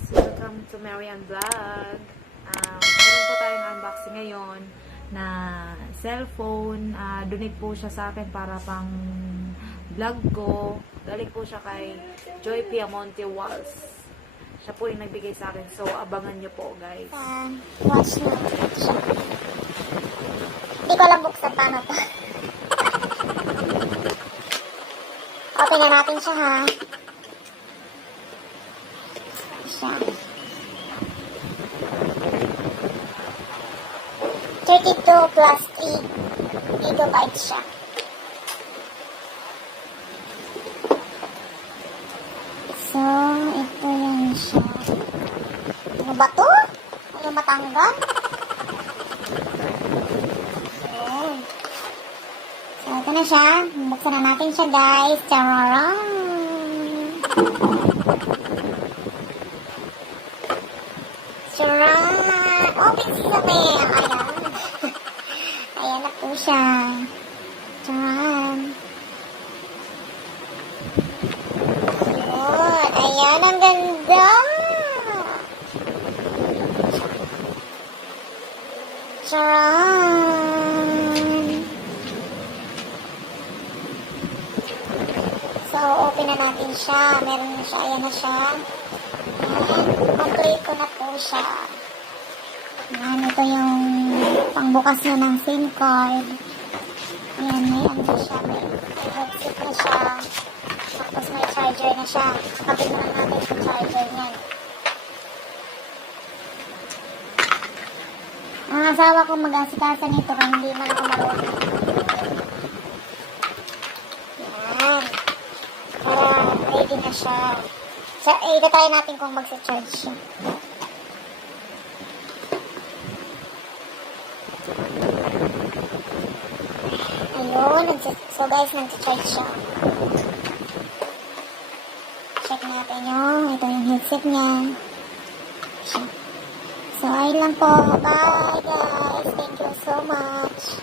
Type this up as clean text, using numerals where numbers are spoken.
guys! Welcome to Marian Vlog. Meron po tayong unboxing ngayon na cellphone. Donate po siya sa akin para pang vlog ko. Galing po siya kay Joy Piamonte Walls. Siya po yung nagbigay sa akin. So, abangan nyo po guys. Watch na. Hindi ko alam buksan paano to. Open na natin siya ha. Siya. 32 plus 3 gigabytes siya. So, ito yan siya. Ano ba to? Ayaw matanggal? So, ito na siya. Buksan na natin siya, guys. Tararam! Tararam! Open sa mail! Ayan. Ayan na po siya. Tararam! Ayan, ang ganda! Tararam! So, open na natin siya. Meron na siya. Ayan na siya. Ayan. Kompleto na po siya. Ayan. Ito yung pangbukas niya ng SIM card. Ayan. May ano siya. May headset na siya. Tapos may charger na siya. Kapit na lang natin yung charger niyan. Ang asawa ko mag-asikasa nito kung hindi man ako marunong. Ayan. Para ready na siya. So, i-try natin kung magsa-charge siya. Ayun. So guys, nagsa-charge siya. Check natin yung, ito yung headset niya. So, ayun lang po. Bye guys. Thank you so much.